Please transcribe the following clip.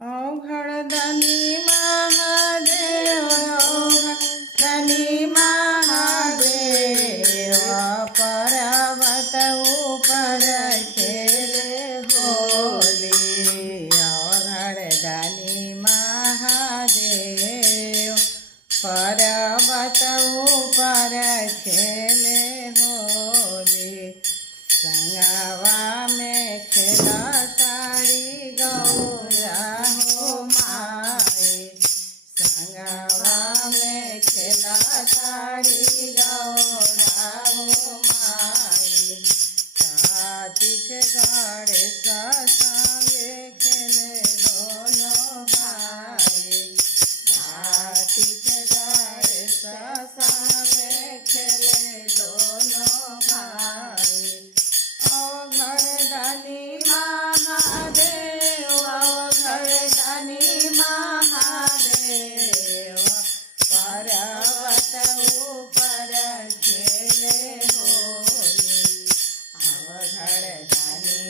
અવઘડદાની મહાદેવ અવઘડદાની મહાદેવ પર્વત ઉપર ખેલે હોલી અવઘડદાની મહાદેવ પર્વત ઉપર ખેલે હોલી સંગવા में खेला ताड़ी गौरा हो माए संगवा में खेला ताड़ी गौरा हो माए कार्तिक गणेश संगे खेले दोनों भाई कार्तिक गणेश संगे खेले दोनों भाई अवघड़दानी महादेव अवघड़दानी महादेव पर्वत ऊपर खेले होली अवघड़दानी